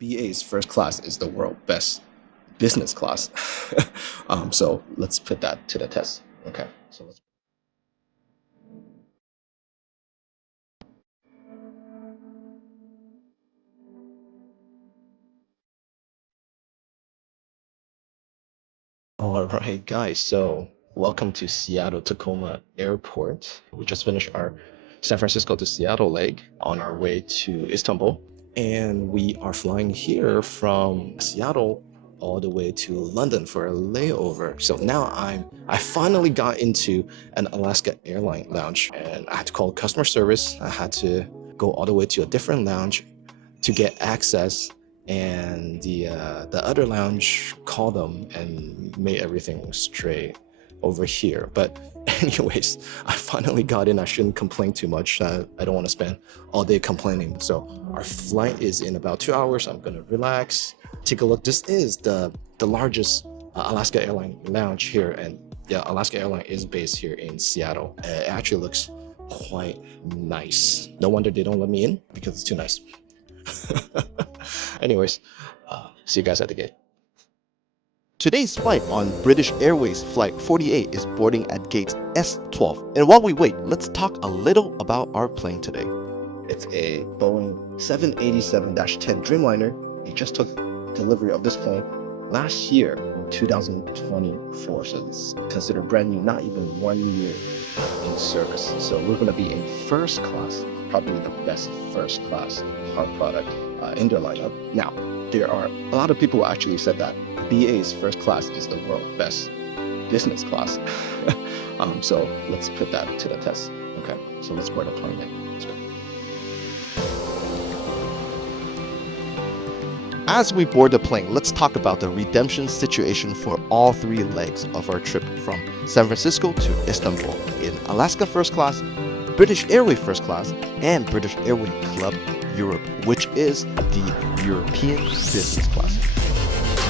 BA's first class is the world best business class. So let's put that to the test. Okay, so let's. All right, guys. So welcome to Seattle Tacoma Airport. We just finished our San Francisco to Seattle leg on our way to Istanbul, and we are flying here from Seattle all the way to London for a layover. So now I finally got into an Alaska airline lounge, and I had to call customer service. I had to go all the way to a different lounge to get access, and the other lounge called them and made everything straight over here. But anyways, I finally got in. I shouldn't complain too much. I don't want to spend all day complaining. So our flight is in about 2 hours. I'm gonna relax, take a look. This is the largest Alaska airline lounge here, and yeah, Alaska airline is based here in Seattle. It actually looks quite nice. No wonder they don't let me in, because it's too nice. Anyways, see you guys at the gate. Today's flight on British Airways Flight 48 is boarding at gate S12. And while we wait, let's talk a little about our plane today. It's a Boeing 787-10 Dreamliner. We just took delivery of this plane last year in 2024, so it's considered brand new, not even 1 year in service. So we're going to be in first class, probably the best first class hard product in their lineup. Now, there are a lot of people who actually said that BA's first class is the world best business class. So let's put that to the test. Okay, so let's board the plane then. Let's go. As we board the plane, let's talk about the redemption situation for all three legs of our trip from San Francisco to Istanbul in Alaska First Class, British Airways First Class, and British Airways Club Europe, which is the European Business Class.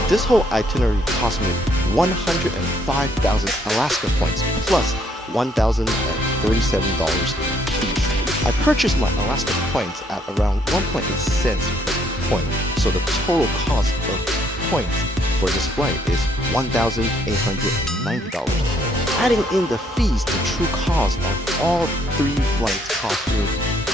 This whole itinerary cost me 105,000 Alaska points plus $1,037 fees. I purchased my Alaska points at around 1.8 cents per point, so the total cost of points for this flight is $1,890. Adding in the fees, the true cost of all three flights cost me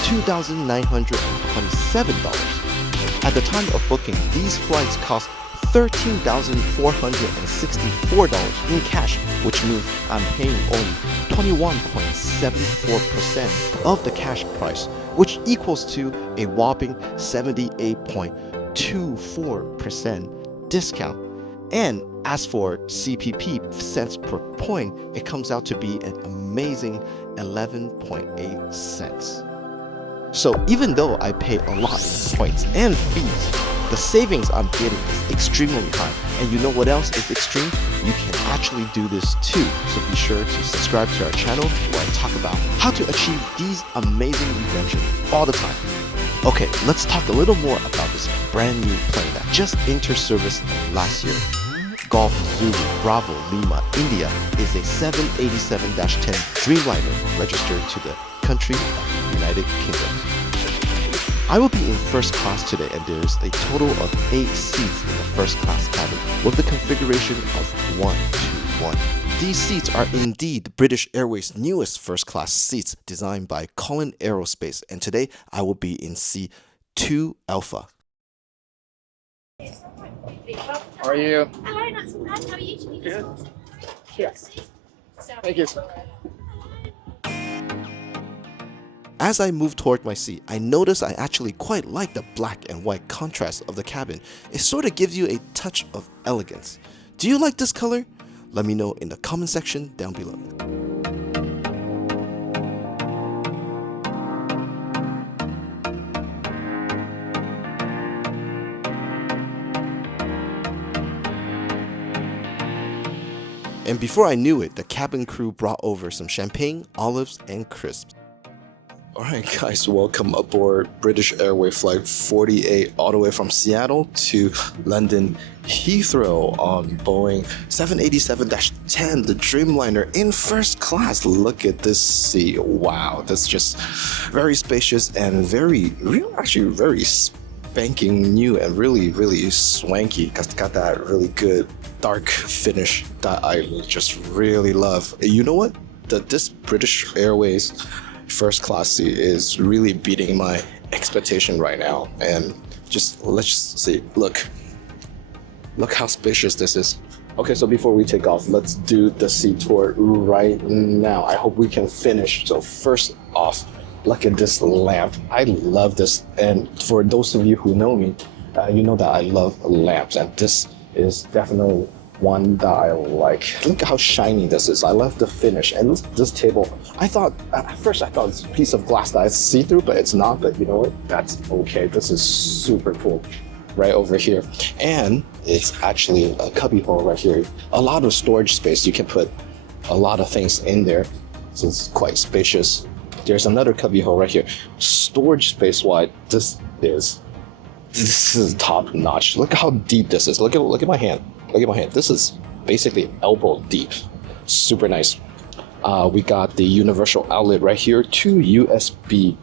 $2,927. At the time of booking, these flights cost $13,464 in cash, which means I'm paying only 21.74% of the cash price, which equals to a whopping 78.24% discount. And as for CPP, cents per point, it comes out to be an amazing 11.8 cents. So even though I pay a lot in points and fees, the savings I'm getting is extremely high. And you know what else is extreme? You can actually do this too. So be sure to subscribe to our channel where I talk about how to achieve these amazing redemptions all the time. Okay, let's talk a little more about this brand new plane that just entered service last year. Golf Zulu Bravo Lima India is a 787-10 Dreamliner registered to the country of United Kingdom. I will be in first class today, and there's a total of 8 seats in the first class cabin with the configuration of 1-2-1. These seats are indeed British Airways' newest first class seats designed by Collin Aerospace, and today I will be in C2 Alpha. How are you? Hello, not so bad. How are you? Good. Yes. Thank you. As I move toward my seat, I notice I actually quite like the black and white contrast of the cabin. It sort of gives you a touch of elegance. Do you like this color? Let me know in the comment section down below. And before I knew it, the cabin crew brought over some champagne, olives, and crisps. Alright guys, welcome aboard British Airways Flight 48 all the way from Seattle to London Heathrow on Boeing 787-10, the Dreamliner in first class. Look at this seat. Wow, that's just very spacious and actually very spanking new and really, really swanky. Got that really good dark finish that I just really love. You know what? This British Airways first class seat is really beating my expectation right now. And let's just see. Look how spacious this is. Okay, so before we take off, let's do the seat tour right now. I hope we can finish. So first off, look at this lamp. I love this. And for those of you who know me, you know that I love lamps. And this is definitely one that I like. Look at how shiny this is. I love the finish. And this table, at first I thought it's a piece of glass that is see-through, but it's not. But you know what? That's okay. This is super cool. Right over here. And it's actually a cubby hole right here. A lot of storage space. You can put a lot of things in there. So it's quite spacious. There's another cubby hole right here. Storage space wide, this is top notch. Look how deep this is. Look at my hand. Look at my hand. This is basically elbow deep. Super nice. We got the universal outlet right here. 2 USB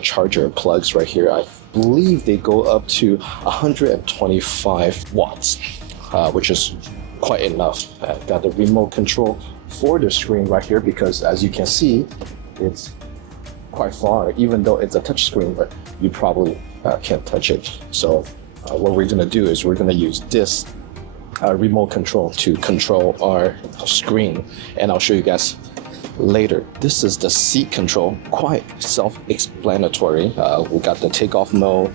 charger plugs right here. I believe they go up to 125 watts, which is quite enough. Got the remote control for the screen right here because as you can see, it's quite far, even though it's a touch screen, but you probably can't touch it. So what we're gonna do is we're gonna use this remote control to control our screen, and I'll show you guys later. This is the seat control, quite self-explanatory. We got the takeoff mode.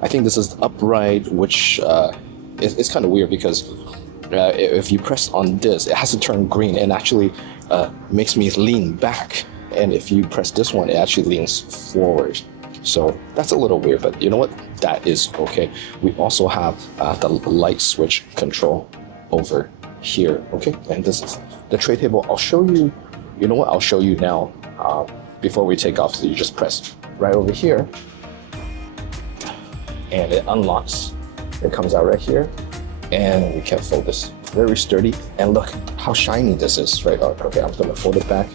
I think this is upright, which it's kind of weird because if you press on this, it has to turn green and actually makes me lean back. And if you press this one, it actually leans forward. So that's a little weird, but you know what? That is okay. We also have the light switch control over here, okay? And this is the tray table. I'll show you. You know what? I'll show you now before we take off. So you just press right over here and it unlocks. It comes out right here and we can fold this. Very sturdy. And look how shiny this is, right? Okay, I'm gonna fold it back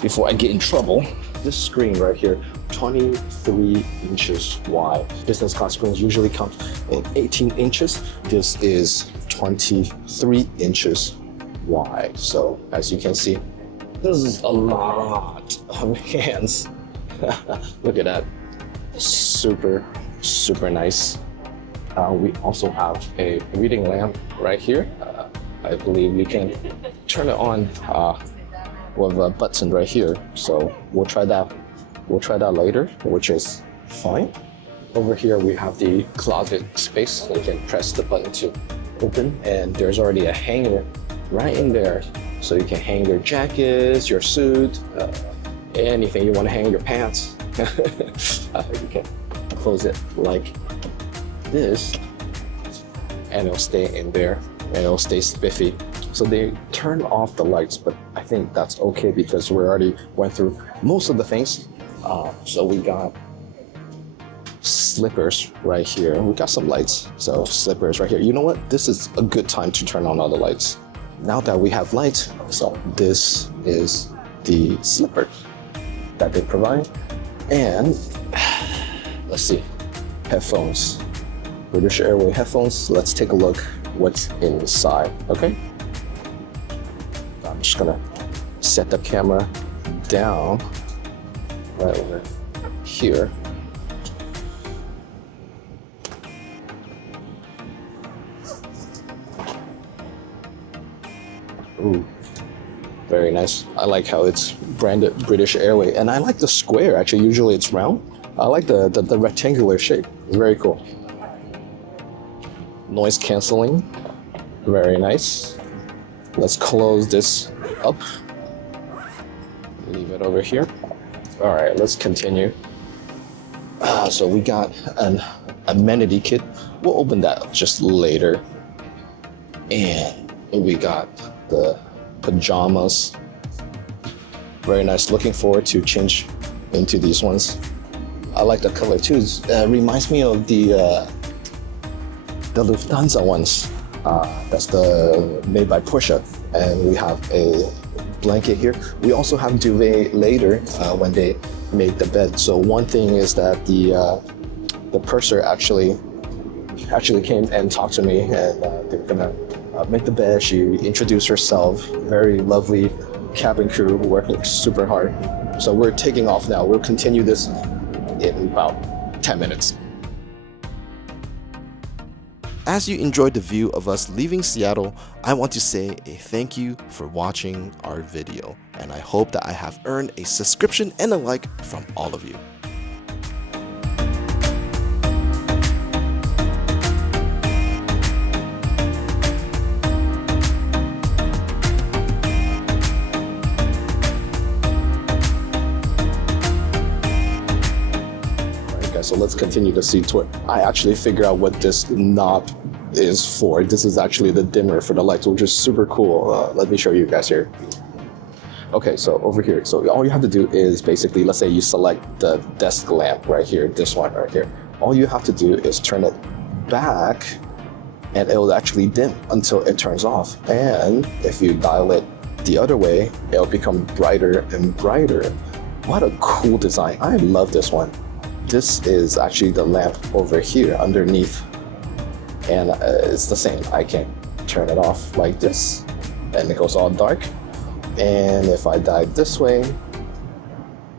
before I get in trouble. This screen right here, 23 inches wide. Business class screens usually come in 18 inches. This is 23 inches wide. So as you can see, this is a lot of hands. Look at that. Super, super nice. We also have a reading lamp right here. I believe you can turn it on with a button right here. So we'll try that later, which is fine. Over here we have the closet space. You can press the button to open, and there's already a hanger right in there. So you can hang your jackets, your suit, anything you want to hang, your pants. You can close it like this, and it'll stay in there, and it'll stay spiffy. So they turn off the lights, but I think that's okay because we already went through most of the things. So we got slippers right here. We got some lights, so slippers right here. You know what? This is a good time to turn on all the lights. Now that we have lights, so this is the slipper that they provide. And let's see, headphones. British Airways headphones. Let's take a look what's inside, okay? I'm just gonna set the camera down right over here. Ooh, very nice. I like how it's branded British Airways, and I like the square. Actually, usually it's round. I like the rectangular shape. It's very cool. Noise canceling, very nice. Let's close this up. Leave it over here. All right, let's continue. So we got an amenity kit. We'll open that just later. And we got the pajamas. Very nice. Looking forward to change into these ones. I like the color too. It reminds me of the Lufthansa ones. That's the made by Porsche. And we have a blanket here. We also have duvet later when they make the bed. So one thing is that the purser actually actually came and talked to me, and they were gonna make the bed. She introduced herself. Very lovely cabin crew working super hard. So we're taking off now. We'll continue this in about 10 minutes. As you enjoyed the view of us leaving Seattle, I want to say a thank you for watching our video, and I hope that I have earned a subscription and a like from all of you. So let's continue the seat tour. I actually figured out what this knob is for. This is actually the dimmer for the lights, which is super cool. Let me show you guys here. Okay, so over here. So all you have to do is basically, let's say you select the desk lamp right here, this one right here. All you have to do is turn it back and it will actually dim until it turns off. And if you dial it the other way, it'll become brighter and brighter. What a cool design. I love this one. This is actually the lamp over here underneath, and it's the same. I can turn it off like this and it goes all dark, and if I dial this way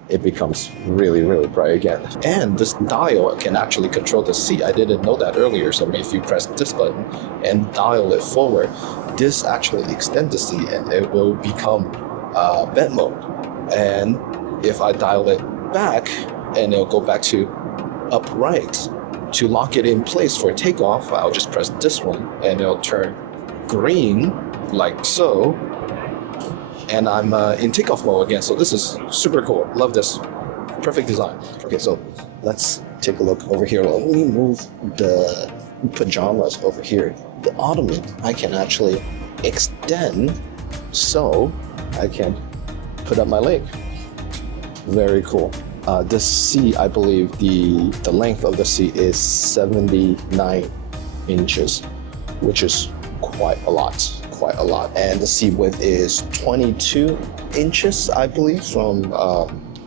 it becomes really bright again. And this dial can actually control the seat. I didn't know that earlier. So if you press this button and dial it forward, this actually extends the seat and it will become bed mode. And if I dial it back, and it'll go back to upright. To lock it in place for takeoff, I'll just press this one and it'll turn green like so, and I'm in takeoff mode again. So this is super cool. Love this. Perfect design. Okay, so let's take a look over here. Let me move the pajamas over here. The ottoman I can actually extend so I can put up my leg. Very cool. The seat, I believe the length of the seat is 79 inches, which is quite a lot. And the seat width is 22 inches, I believe, from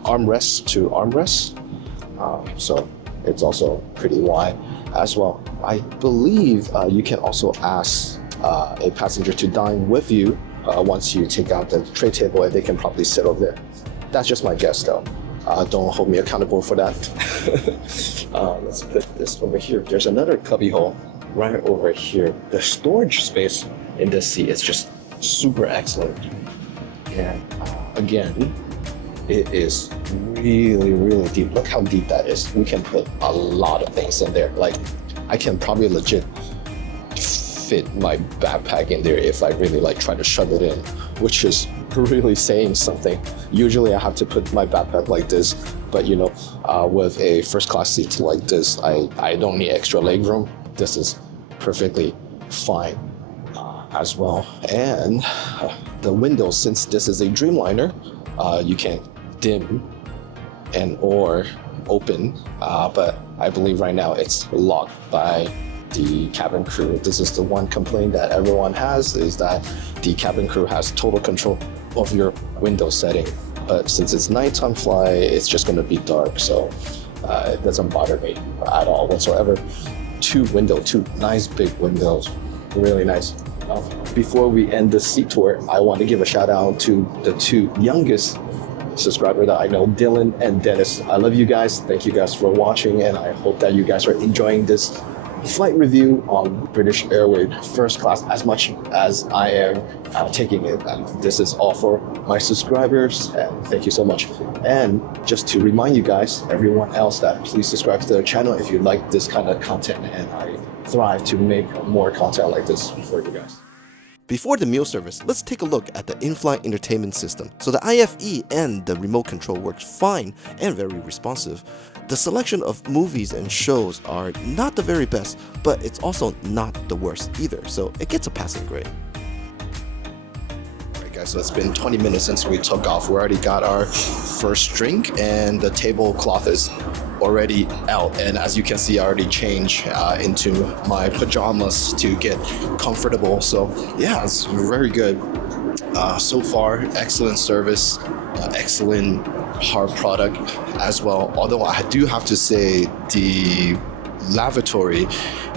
armrest to armrest. So it's also pretty wide as well. I believe you can also ask a passenger to dine with you once you take out the tray table, and they can probably sit over there. That's just my guess though. Don't hold me accountable for that. Let's put this over here. There's another cubby hole right over here. The storage space in this seat is just super excellent. And again, it is really deep. Look how deep that is. We can put a lot of things in there. Like, I can probably legit fit my backpack in there if I really try to shove it in, which is really saying something. Usually I have to put my backpack like this, but with a first class seat like this, I don't need extra leg room. This is perfectly fine as well. And the windows, since this is a Dreamliner, you can dim and or open, but I believe right now it's locked by the cabin crew. This is the one complaint that everyone has, is that the cabin crew has total control of your window setting. But since it's nighttime flight, it's just going to be dark, so it doesn't bother me at all whatsoever. Two nice big windows, really nice. Before we end the seat tour, I want to give a shout out to the two youngest subscribers that I know, Dylan and Dennis. I love you guys. Thank you guys for watching, and I hope that you guys are enjoying this flight review on British Airways first class as much as I am taking it. And this is all for my subscribers, and thank you so much. And just to remind you guys, everyone else, that please subscribe to the channel if you like this kind of content, and I thrive to make more content like this for you guys. Before the meal service, let's take a look at the in-flight entertainment system. So the IFE and the remote control works fine and very responsive. The selection of movies and shows are not the very best, but it's also not the worst either, so it gets a passing grade. Alright guys, so it's been 20 minutes since we took off. We already got our first drink and the tablecloth is already out, and as you can see, I already changed into my pajamas to get comfortable. So yeah, it's very good so far. Excellent service, excellent hard product as well. Although I do have to say, the lavatory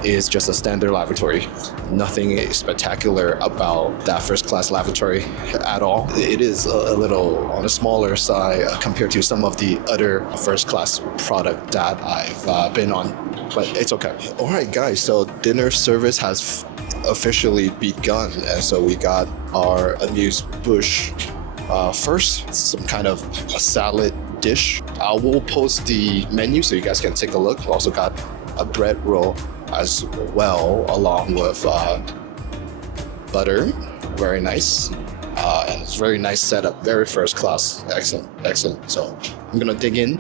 is just a standard lavatory. Nothing spectacular about that first class lavatory at all. It is a little on a smaller side compared to some of the other first class product that I've been on, but it's okay. All right, guys, so dinner service has officially begun, and so we got our amuse-bouche. First, some kind of a salad dish. I will post the menu so you guys can take a look. We also got a bread roll as well, along with butter. Very nice. And it's very nice setup, very first class. Excellent, excellent. So I'm gonna dig in.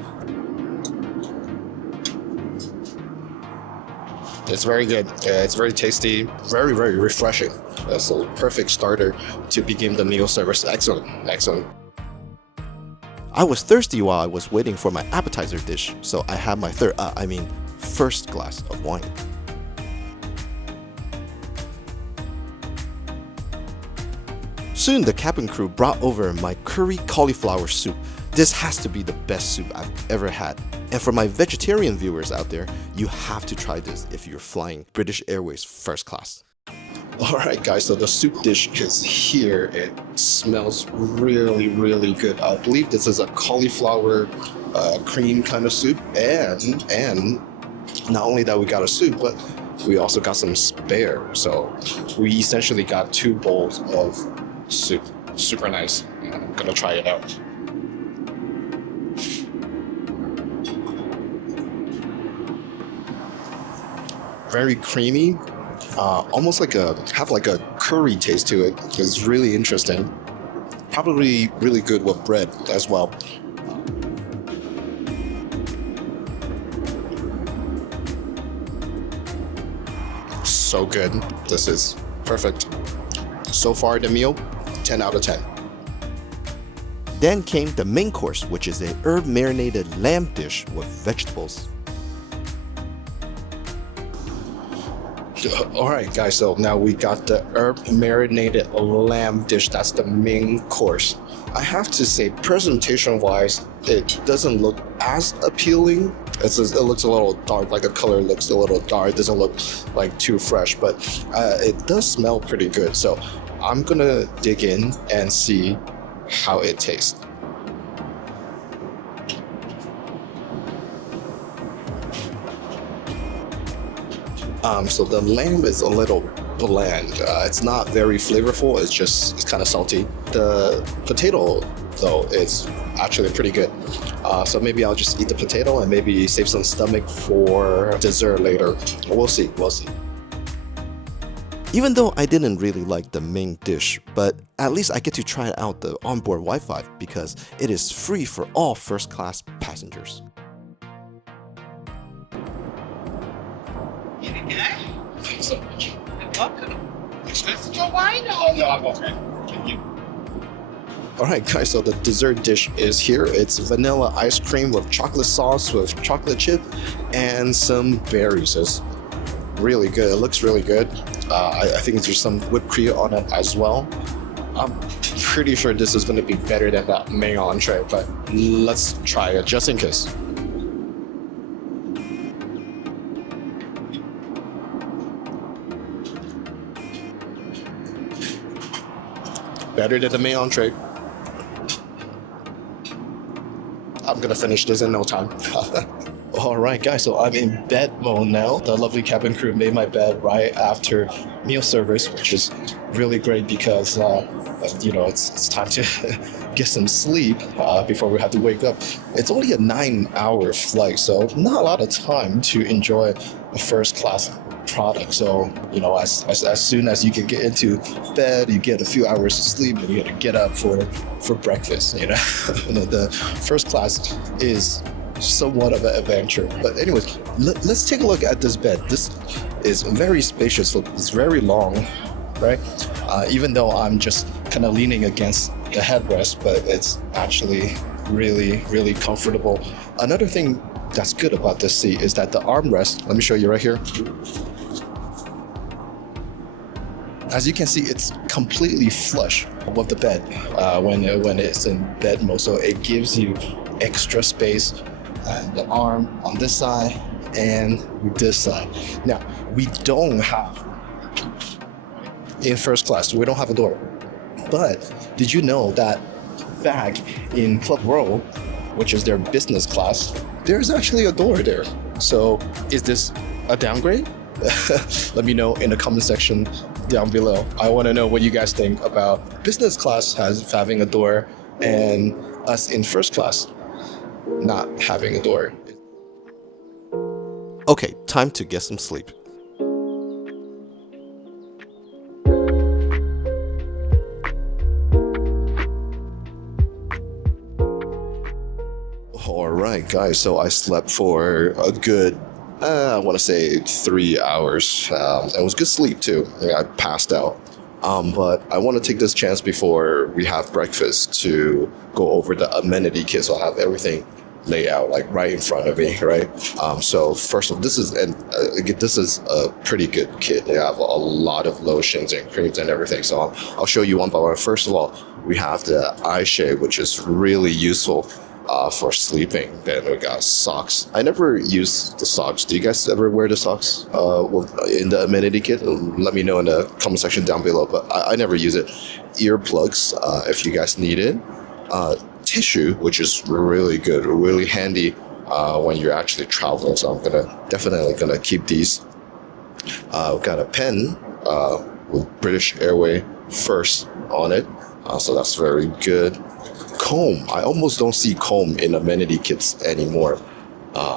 It's very good. It's very tasty, very, very refreshing. That's a perfect starter to begin the meal service. Excellent, excellent. I was thirsty while I was waiting for my appetizer dish, so I had my first glass of wine. Soon the cabin crew brought over my curry cauliflower soup. This has to be the best soup I've ever had. And for my vegetarian viewers out there, you have to try this if you're flying British Airways first class. All right, guys, so the soup dish is here. It smells really, really good. I believe this is a cauliflower cream kind of soup. And not only that we got a soup, but we also got some spare. So we essentially got 2 bowls of soup. Super nice. I'm gonna try it out. Very creamy. Almost like a curry taste to it. It's really interesting. Probably really good with bread as well. So good. This is perfect. So far the meal, 10 out of 10. Then came the main course, which is a herb marinated lamb dish with vegetables. All right, guys, so now we got the herb marinated lamb dish. That's the main course. I have to say, presentation wise, it doesn't look as appealing. It looks a little dark, like the color looks a little dark. It doesn't look like too fresh, but it does smell pretty good. So I'm gonna dig in and see how it tastes. So the lamb is a little bland. It's not very flavorful. It's kind of salty. The potato, though, is actually pretty good. So maybe I'll just eat the potato and maybe save some stomach for dessert later. We'll see. We'll see. Even though I didn't really like the main dish, but at least I get to try out the onboard Wi-Fi because it is free for all first class passengers. Thanks so much. You're welcome. Expensive your wine? Oh, no, I'm okay. Thank you. All right, guys, so the dessert dish is here. It's vanilla ice cream with chocolate sauce, with chocolate chip, and some berries. It's really good. It looks really good. I think there's some whipped cream on it as well. I'm pretty sure this is going to be better than that main entree, but let's try it just in case. Better than the main entree. I'm gonna finish this in no time. All right, guys, so I'm in bed mode now. The lovely cabin crew made my bed right after meal service, which is really great because, it's time to get some sleep before we have to wake up. It's only a 9-hour flight, so not a lot of time to enjoy a first class product. So, as soon as you can get into bed, you get a few hours of sleep and you got to get up for breakfast, The first class is somewhat of an adventure. But anyways, let's take a look at this bed. This is very spacious. It's very long, right? Even though I'm just kind of leaning against the headrest, but it's actually really, really comfortable. Another thing that's good about this seat is that the armrest, let me show you right here. As you can see, it's completely flush with the bed when it's in bed mode. So it gives you extra space. And the arm on this side and this side. Now, we don't have, in first class, we don't have a door. But did you know that back in Club Row, which is their business class, there's actually a door there. So is this a downgrade? Let me know in the comment section down below. I want to know what you guys think about business class having a door and us in first class not having a door. Okay, time to get some sleep. All right, guys. So I slept for a good, I want to say 3 hours. It was good sleep too. I passed out. But I want to take this chance before we have breakfast to go over the amenity kit. So I have everything laid out like right in front of me, right? So first of all, this is a pretty good kit. They have a lot of lotions and creams and everything. So I'll show you one by one. First of all, we have the eye shade, which is really useful for sleeping. Then we got socks. I never use the socks. Do you guys ever wear the socks in the amenity kit? Let me know in the comment section down below, but I never use it. Earplugs, if you guys need it. Tissue, which is really good, really handy when you're actually traveling. So I'm definitely gonna keep these. Got a pen with British Airways first on it, so that's very good. Comb. I almost don't see comb in amenity kits anymore,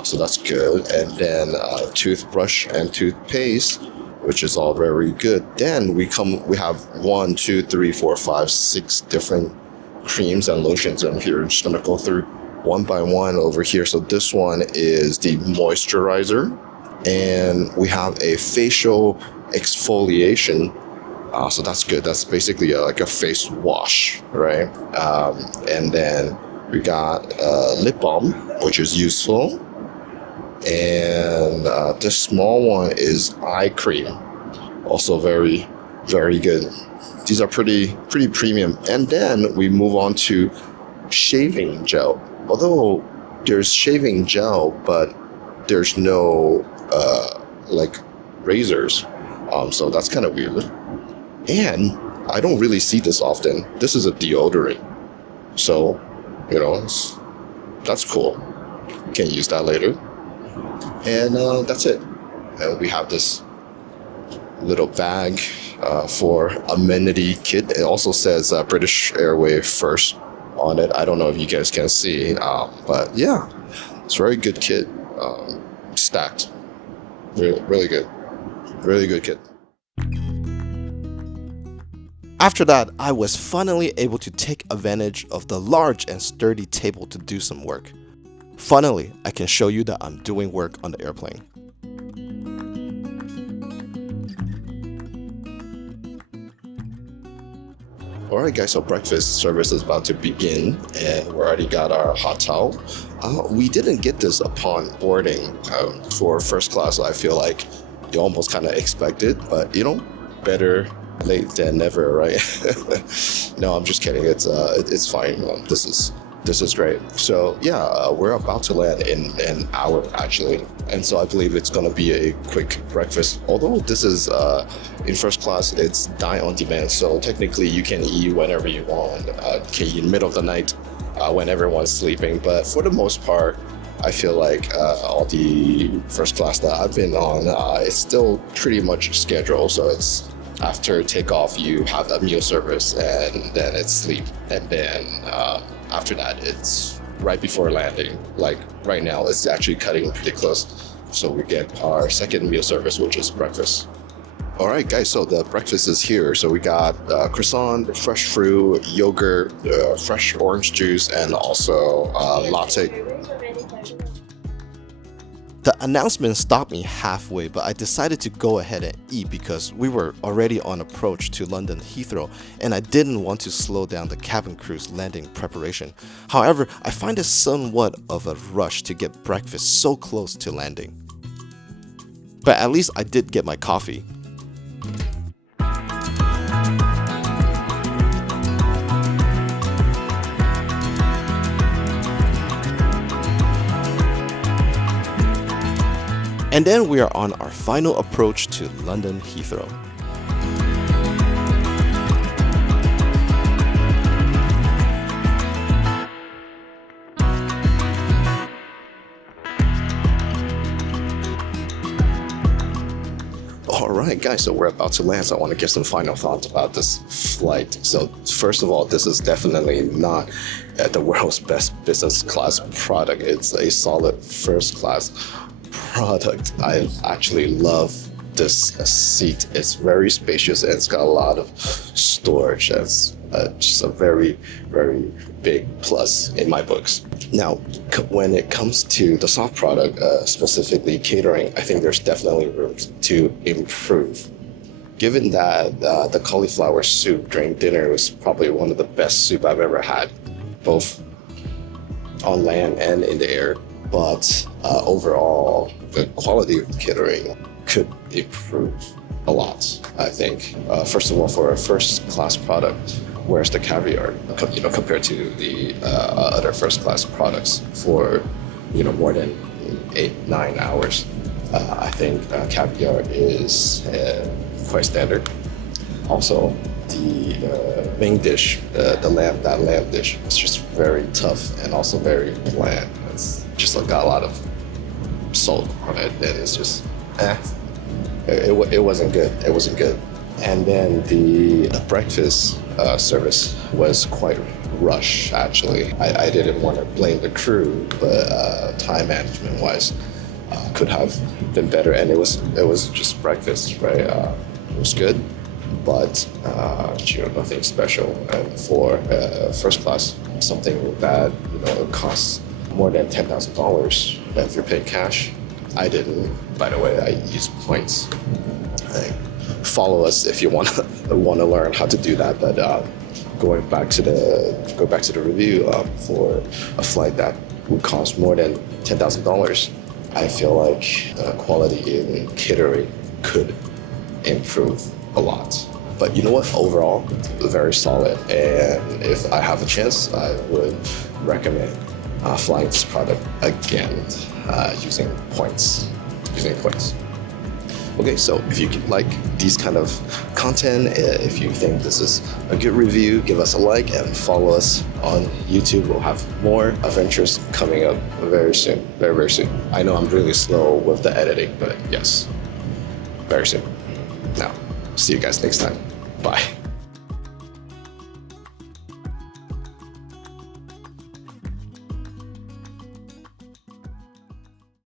so that's good. And then toothbrush and toothpaste, which is all very good. Then we have 1, 2, 3, 4, 5, 6 different creams and lotions in here. I'm just gonna go through one by one over here. So this one is the moisturizer, and we have a facial exfoliation. So that's good. That's basically like a face wash, right? And then we got lip balm, which is useful. And this small one is eye cream, also very, very good. These are pretty premium. And then we move on to shaving gel. Although there's shaving gel, but there's no like razors. So that's kind of weird. And I don't really see this often. This is a deodorant. So, that's cool. Can use that later. And that's it. And we have this little bag for amenity kit. It also says British Airways first on it. I don't know if you guys can see, but yeah, it's a very good kit. Stacked. Really good. Really good kit. After that, I was finally able to take advantage of the large and sturdy table to do some work. Finally, I can show you that I'm doing work on the airplane. Alright guys, so breakfast service is about to begin, and we already got our hot towel. We didn't get this upon boarding for first class. I feel like you almost kind of expect it, but better late than never, right? No, I'm just kidding. It's fine. This is great. So yeah, we're about to land in an hour actually, and so I believe it's gonna be a quick breakfast. Although this is in first class, it's dine on demand, so technically you can eat whenever you want. Can eat in the middle of the night when everyone's sleeping. But for the most part, I feel like all the first class that I've been on, it's still pretty much scheduled. So it's after takeoff, you have a meal service, and then it's sleep, and then after that, it's right before landing. Like right now, it's actually cutting pretty close. So we get our second meal service, which is breakfast. All right, guys, so the breakfast is here. So we got croissant, fresh fruit, yogurt, fresh orange juice, and also latte. The announcement stopped me halfway, but I decided to go ahead and eat because we were already on approach to London Heathrow, and I didn't want to slow down the cabin crew's landing preparation. However, I find it somewhat of a rush to get breakfast so close to landing. But at least I did get my coffee. And then we are on our final approach to London Heathrow. All right, guys, so we're about to land, so I want to give some final thoughts about this flight. So first of all, this is definitely not the world's best business class product. It's a solid first class product. I actually love this seat. It's very spacious and it's got a lot of storage. That's just a very, very big plus in my books. Now, when it comes to the soft product, specifically catering, I think there's definitely room to improve. Given that the cauliflower soup during dinner was probably one of the best soup I've ever had, both on land and in the air, but overall, the quality of the catering could improve a lot, I think. First of all, for a first class product, where's the caviar, compared to the other first class products for, more than 8-9 hours. I think caviar is quite standard. Also, the main dish, that lamb dish, is just very tough and also very bland. It's just got a lot of salt on it, and it's just, it wasn't good. It wasn't good. And then the breakfast service was quite rushed, actually. I didn't want to blame the crew, but time management wise, could have been better. And it was just breakfast, right? It was good, but nothing special. And for first class, something that it costs more than $10,000 if you're paying cash. I didn't. By the way, I used points. Follow us if you want to learn how to do that. But go back to the review, for a flight that would cost more than $10,000, I feel like quality in catering could improve a lot. But you know what? Overall, very solid. And if I have a chance, I would recommend flying this product again, using points. Okay, so if you like these kind of content, if you think this is a good review, give us a like and follow us on YouTube. We'll have more adventures coming up very soon, very, very soon. I know I'm really slow with the editing, but yes, very soon. Now, see you guys next time. Bye.